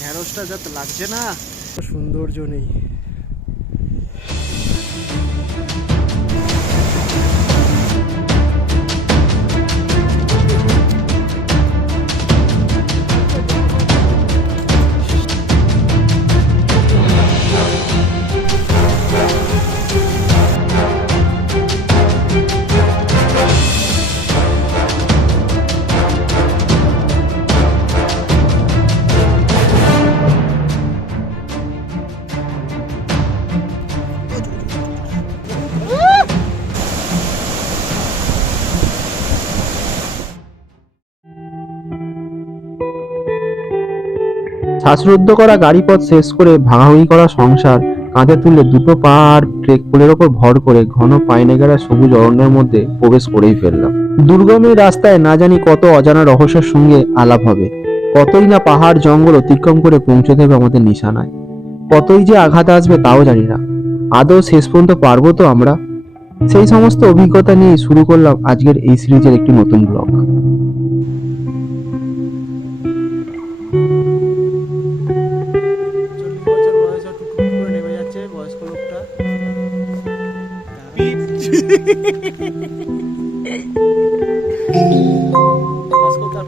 ঢেঁড়সটা যা লাগছে না, সৌন্দর্য নেই। শ্বাসরুদ্ধ করা গাড়ি পথ শেষ করে ভাগাভাগি করা সংসার কাঁধে তুলে দুটো পা আর ট্রেক পোলের ওপর ভর করে ঘন পাইনে ঘেরা সবুজ অরণ্যের মধ্যে প্রবেশ করেই ফেললাম। দুর্গম এই রাস্তায় না জানি কত অজানা রহস্যের সঙ্গে আলাপ হবে, কতই না পাহাড় জঙ্গল অতিক্রম করে পৌঁছতে হবে আমাদের নিশানায়, কতই যে আঘাত আসবে তাও জানি না। আদৌ শেষ পর্যন্ত পারবো তো আমরা? সেই সমস্ত অভিজ্ঞতা নিয়ে শুরু করলাম আজকের এই সিরিজের একটি নতুন ব্লগ।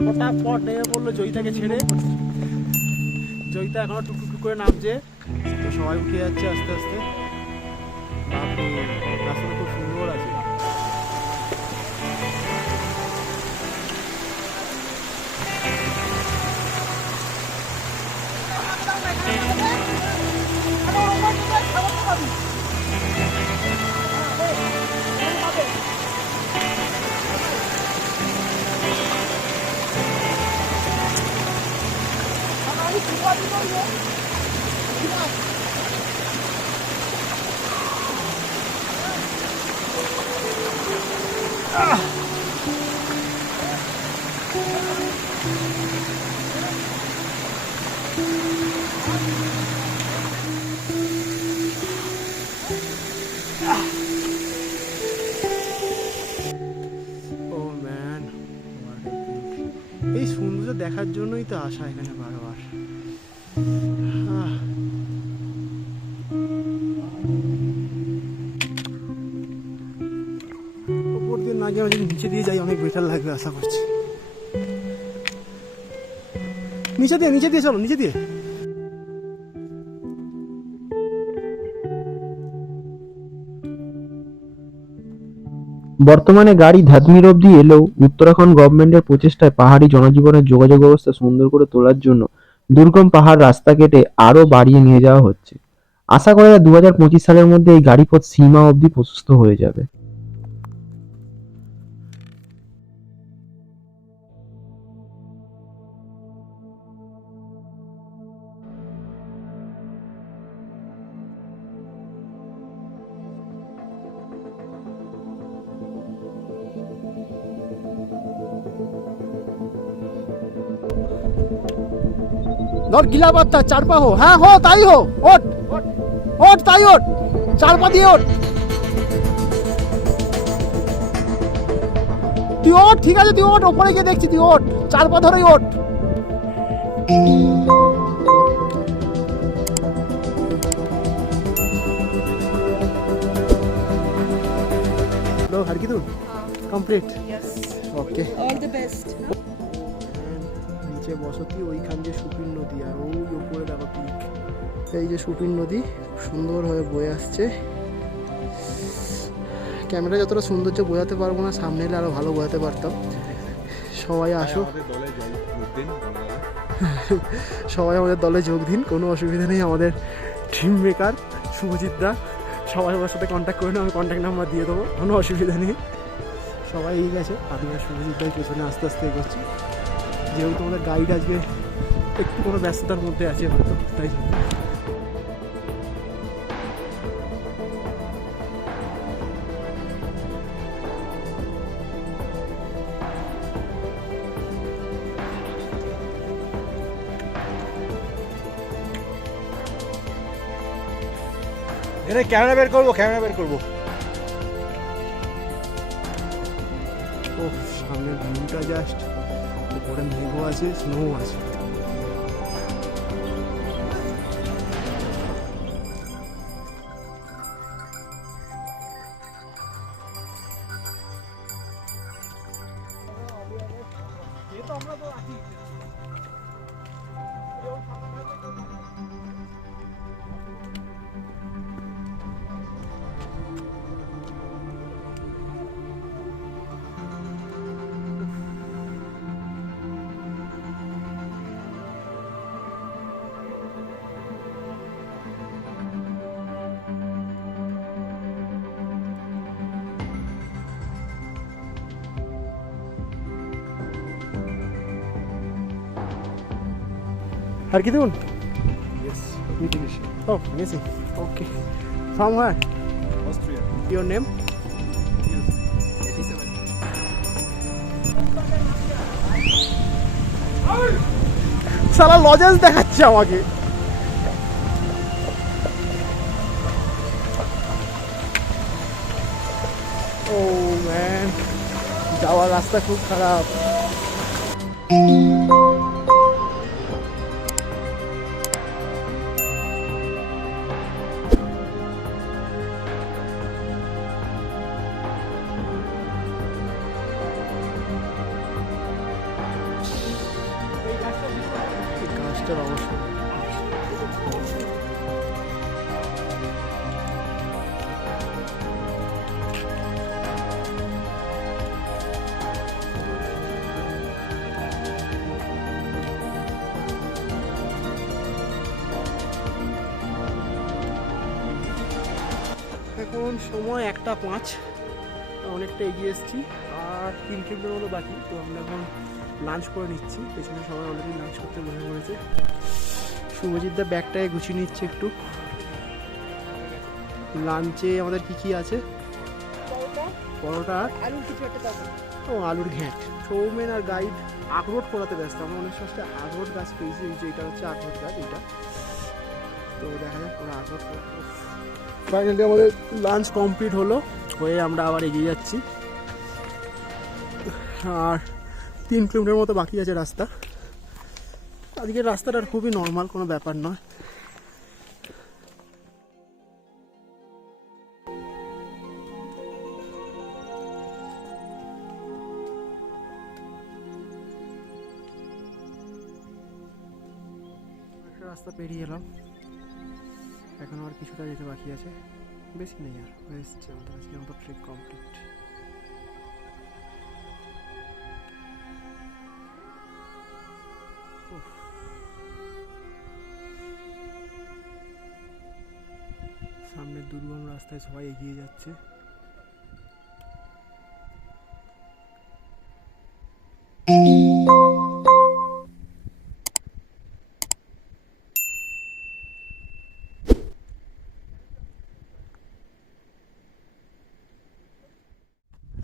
ফটাফট নেমে পড়লো জয়িতাকে ছেড়ে। জয়িতা এখনো টুকটুক করে নামছে, তো সবাই উঠে যাচ্ছে আস্তে আস্তে। রাস্তাটা খুব সুন্দর আছে। এই সৌন্দর্য দেখার জন্যই তো আসা এখানে বারবার। উপর দিয়ে না গিয়ে যদি নিচে দিয়ে যাই অনেক বেটার লাগবে আশা করছি। নিচে দিয়ে চলো, নিচে দিয়ে। বর্তমানে গাড়ি ধাতমির অবধি এলেও উত্তরাখণ্ড গভর্নমেন্টের প্রচেষ্টায় পাহাড়ি জনজীবনের যোগাযোগ ব্যবস্থা সুন্দর করে তোলার জন্য দুর্গম পাহাড় রাস্তা কেটে আরো বাড়িয়ে নিয়ে যাওয়া হচ্ছে। আশা করা যায় 2025 সালের মধ্যে এই গাড়িপথ সীমা অবধি প্রশস্ত হয়ে যাবে। ধর গিলা বাত্তা, চার পা হো। হ্যাঁ হো, তাই হো। ওঠ ওঠ, তাই ওঠ, চার পা দিয়ে ওঠ। তুই ওঠ, ঠিক আছে তুই ওঠ, ওপরে গিয়ে দেখছি তুই ওঠ, চার পা ধরেই ওঠ। আর কি তুই complete? Okay, all the best. নিচে বসতি, ওইখান যে সুপিন নদী, আর ওই উপরে দেখো পিক। এই যে সুপিন নদী সুন্দরভাবে বয়ে আসছে। ক্যামেরা যতটা সৌন্দর্য বোঝাতে পারবো না, সামনে এলে আরো ভালো বোঝাতে পারতাম। সবাই আসো, সবাই আমাদের দলে যোগ দিন, কোনো অসুবিধা নেই। আমাদের টিম মেকার শুভজিৎ দা, সবাই ওর সাথে কন্ট্যাক্ট করে নেই, আমি কন্ট্যাক্ট নাম্বার দিয়ে দেবো, কোনো অসুবিধা নেই। সবাই এই গেছে, আমি আর শুভজিৎ দাই পেছনে আস্তে আস্তে এগোচ্ছি। যেহেতু আমাদের গাইড আজকে একটু কোনো ব্যস্ততার মধ্যে আছে হয়তো, তাই জন্য। ক্যামেরা বের করবো। ও সামনে ভিউটা জাস্ট, উপরে মেঘও আছে, স্নো আছে। Harkitun? Yes, Indonesia. Oh, amazing. Okay. From where? Austria. Your name? Yes. 87. সালা লজেন্স দেখাচ্ছে আমাকে। ও ম্যান, যাওয়ার রাস্তা খুব খারাপ। গাছটার অবস্থা এখন সময় 1:05, অনেকটা এগিয়ে এসেছি, আর 3 কিলোমিটার মতো বাকি। তো আমরা এখন লাঞ্চ করে নিচ্ছি, পেছনে সবাই অলরেডি লাঞ্চ করতে বসে পড়েছে। শুভজিৎদা ব্যাগটায় গুছিয়ে নিচ্ছে একটু। লাঞ্চে আমাদের কি আছে? পরোটা আর আলুর কিছু একটা পাবো। ও আলুর ঘ্যাঁট। সৌমেন আর গাইড আখরোট করাতে ব্যস্ত। আমরা অনেক সময় আখরোট গাছ পেয়েছি, এই যে এটা হচ্ছে আখরোট গাছ, এটা। তো দেখা যাক ওরা আখরোট করাতে। ফাইনালি আমাদের লাঞ্চ কমপ্লিট হয়ে আমরা আবার এগিয়ে যাচ্ছি, আর 3 কিলোমিটার মতো বাকি আছে রাস্তা। আজকের রাস্তাটা খুবই নর্মাল, কোনো ব্যাপার নয়। রাস্তা পেরিয়ে এলাম, এখন আর কিছুটা যেতে বাকি আছে, বেশি নেই আর, হয়ে এসছে আমাদের আজকে আমাদের ট্রেক কমপ্লিট। সামনের দুর্গম রাস্তায় সবাই এগিয়ে যাচ্ছে।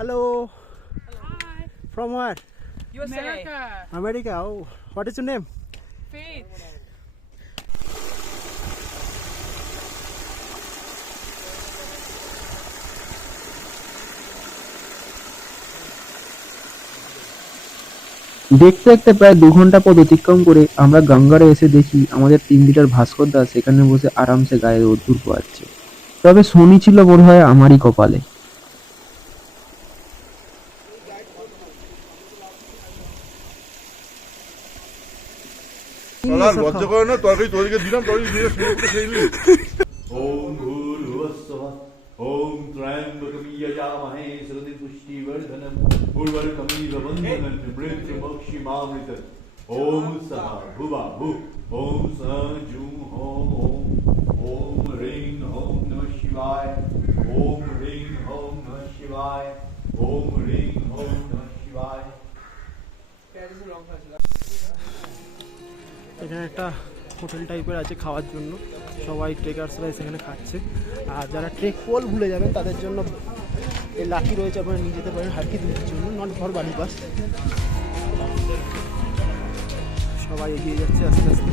Hello. Hi. From where? USA. America. Oh, what is your name? Faith. দেখতে দেখতে প্রায় 2 ঘন্টা পথ অতিক্রম করে আমরা গঙ্গারে এসে দেখি আমাদের 3 লিটার ভাস্কর দা সেখানে বসে আরামসে গায়ে রোদ্দুর পোয়াচ্ছে। তবে শনি ছিল বোধহয় আমারই কপালে। লজ্জা করে না, তরকারি তোদেরকে দিলাম, তরকারি দিয়ে খেয়ে নিলি। ओम भूर्भुवस्सुः ओम त्र्यंबकं यजामहे सुरभिपुष्टिवर्धनम् उर्वरकमिव बन्धनं मृत्युमोक्षिमामृतम् ओम सः भुवा भु ओम सः जूं होम ओम ह्रीं ओम नमः शिवाय ओम ह्रीं ओम नमः शिवाय ओम ह्रीं ओम नमः शिवाय। এখানে একটা হোটেল টাইপের আছে খাওয়ার জন্য, সবাই ট্রেকার্সরা সেখানে খাচ্ছে। আর যারা ট্রেক পোল ভুলে যাবেন তাদের জন্য এই লাঠি রয়েছে, আপনারা নিয়ে যেতে পারেন হারকি তুলতে জন্য, নট ফর বালি পাস। সবাই এগিয়ে যাচ্ছে আস্তে আস্তে।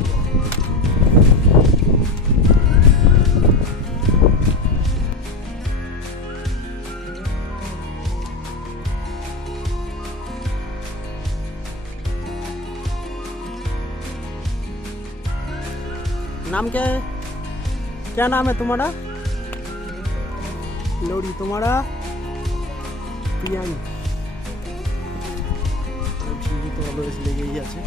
नाम क्या है? क्या नाम है तुम्हारा? लोरी। तुम्हारा? प्रियांक। तो অলওয়েজ লেগেই আছে।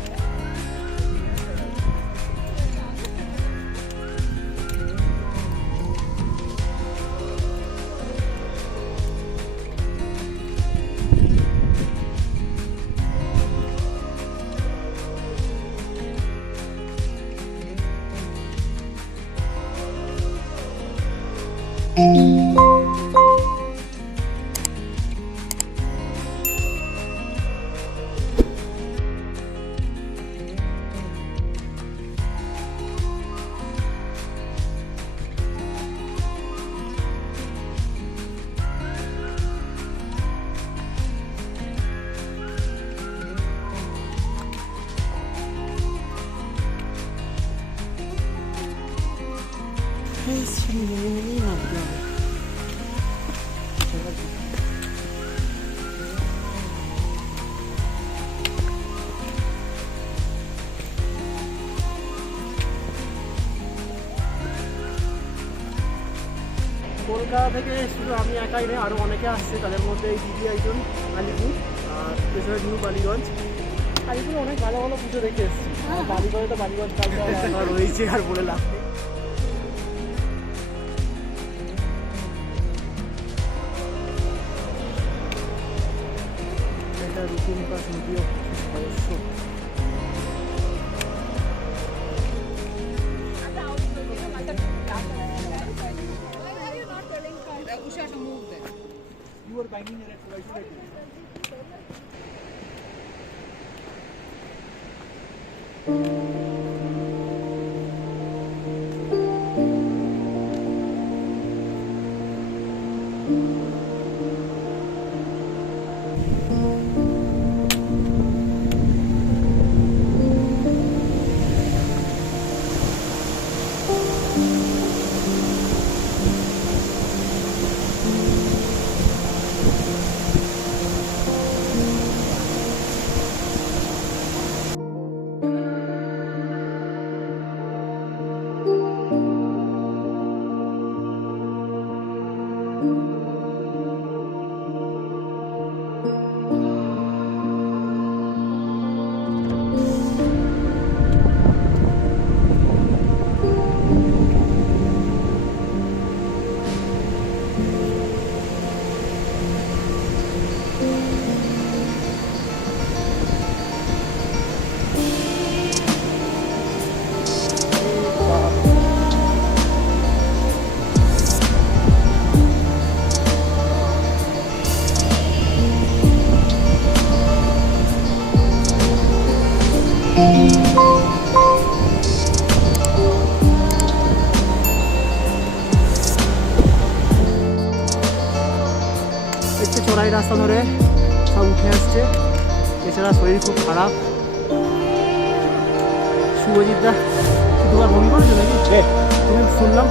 কলকাতা থেকে শুধু আমি একাই নেই, আরও অনেকে আসছে। তাদের মধ্যে এই দিদি একজন আলিপুর, আর পেছনে নিউ বালিগঞ্জ। আলিপুরে অনেক ভালো ভালো পুজো দেখে এসেছি। বালিগঞ্জে তো বালিগঞ্জ কালচার রয়েছে, আর বলে লাভ নেই। এটা রুকুম কাজ নদীও অবশ্য। You are banging your head, so why should I do it? একটু চড়াই রাস্তা ধরে সব উঠে আসছে। এছাড়া শরীর খুব খারাপ। শুভজিৎদা দুবার বমি করেছো নাকি? তুমি শুনলাম।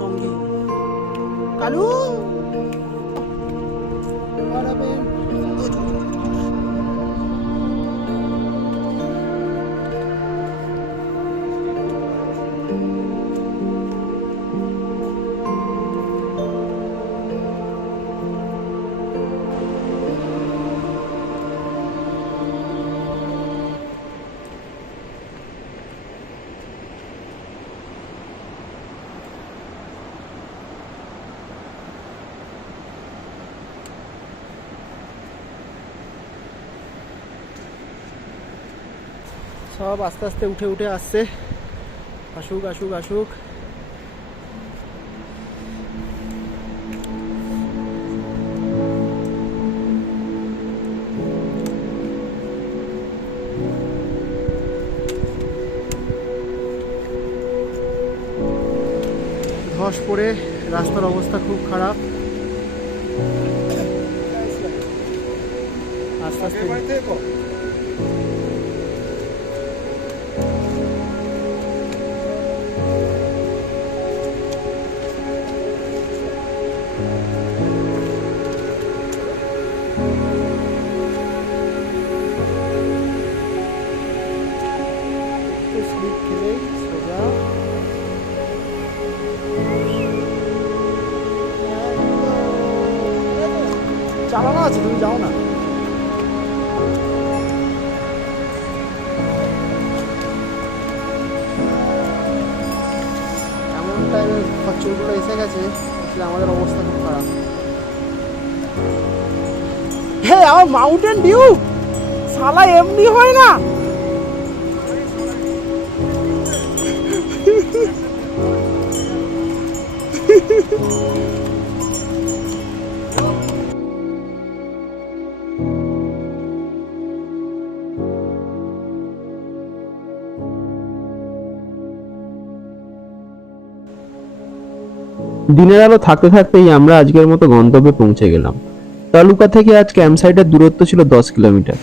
সঙ্গী কালু সব আস্তে আস্তে উঠে উঠে আসছে। আসুক আসুক আসুক। ধস পড়ে রাস্তার অবস্থা খুব খারাপ। আস্তে আস্তে চালানো আছে, তুমি যাও না। এমন টাইমের খরচগুলো এসে গেছে, আসলে আমাদের অবস্থা খুব খারাপ। হে আমার মাউন্টেন ডিউ শালা এমনি হয় না। দিনের আলো থাকতে থাকতেই আমরা আজকের মতো গন্তব্যে পৌঁছে গেলাম। তালুকা থেকে আজ ক্যাম্প সাইটের দূরত্ব ছিল 10 কিলোমিটার।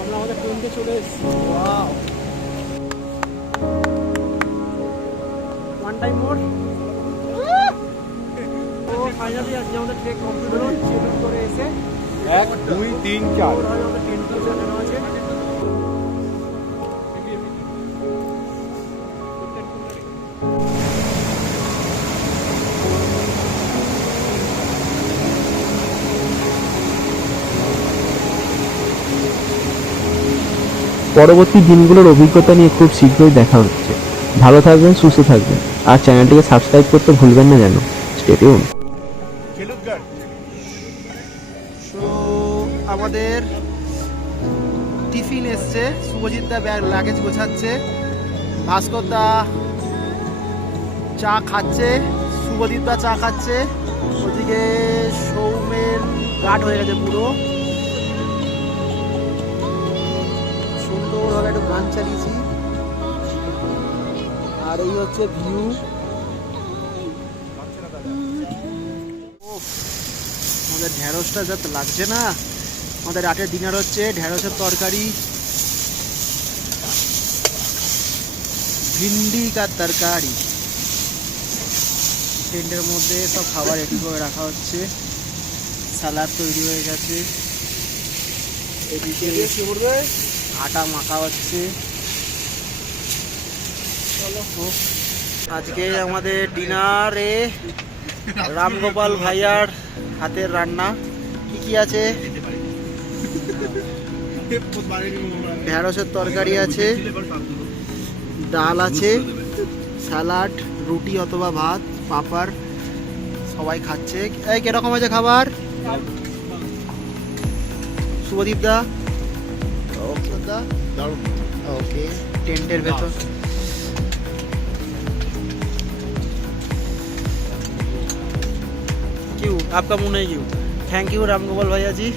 আমরা আমাদের ট্রেনকে চলে এসেছি। Wow, one time more. ও ফাইনালি আজকে আমাদের ট্রেক কমপ্লিট হলো। চেলুট করে এসে 1 2 3 4 আমাদের ট্রেনটা সাজানো আছে। পরবর্তী দিনগুলোর অভিজ্ঞতা নিয়ে খুব শীঘ্রই দেখা হচ্ছে। ভালো থাকবেন, সুস্থ থাকবেন, আর চ্যানেলটিকে সাবস্ক্রাইব করতে ভুলবেন না যেন। Stay tune. Chelutgarh. তো আমাদের টিফিন এসছে। শুভজিৎ দা ব্যাগ লাগেজ গোছাচ্ছে, ভাস্কর দা চা খাচ্ছে, শুভজিৎ দা চা খাচ্ছে। ওদিকে সৌমের গাঢ় হয়ে গেছে পুরো। সুন্দরভাবে একটু গান চালিয়েছি। আর এই হচ্ছে ভিউ। আমাদের ঢ্যাঁড়সটা যা লাগছে না। আমাদের রাতের ডিনার হচ্ছে ঢ্যাঁড়সের তরকারি, ভিন্ডি কার তরকারি। টেন্টের মধ্যে সব খাবার রেডি করে রাখা হচ্ছে। স্যালাড তৈরি হয়ে গেছে, এদিকে আটা মাখা হচ্ছে। চলো, আজকে আমাদের ডিনারে রামগোপাল ভাইয়ার হাতের রান্না। কি কি আছে? ঢ্যাঁড়সের তরকারি আছে, ডাল আছে, স্যালাড, রুটি অথবা ভাত, পাঁপড়। সবাই খাচ্ছে। এই কিরকম আছে খাবার? শুভদীপ দা, ওকে। টেন্টের ভেতর क्यों आपका मुंह नहीं क्यों? थैंक यू राम गोपाल भैया जी।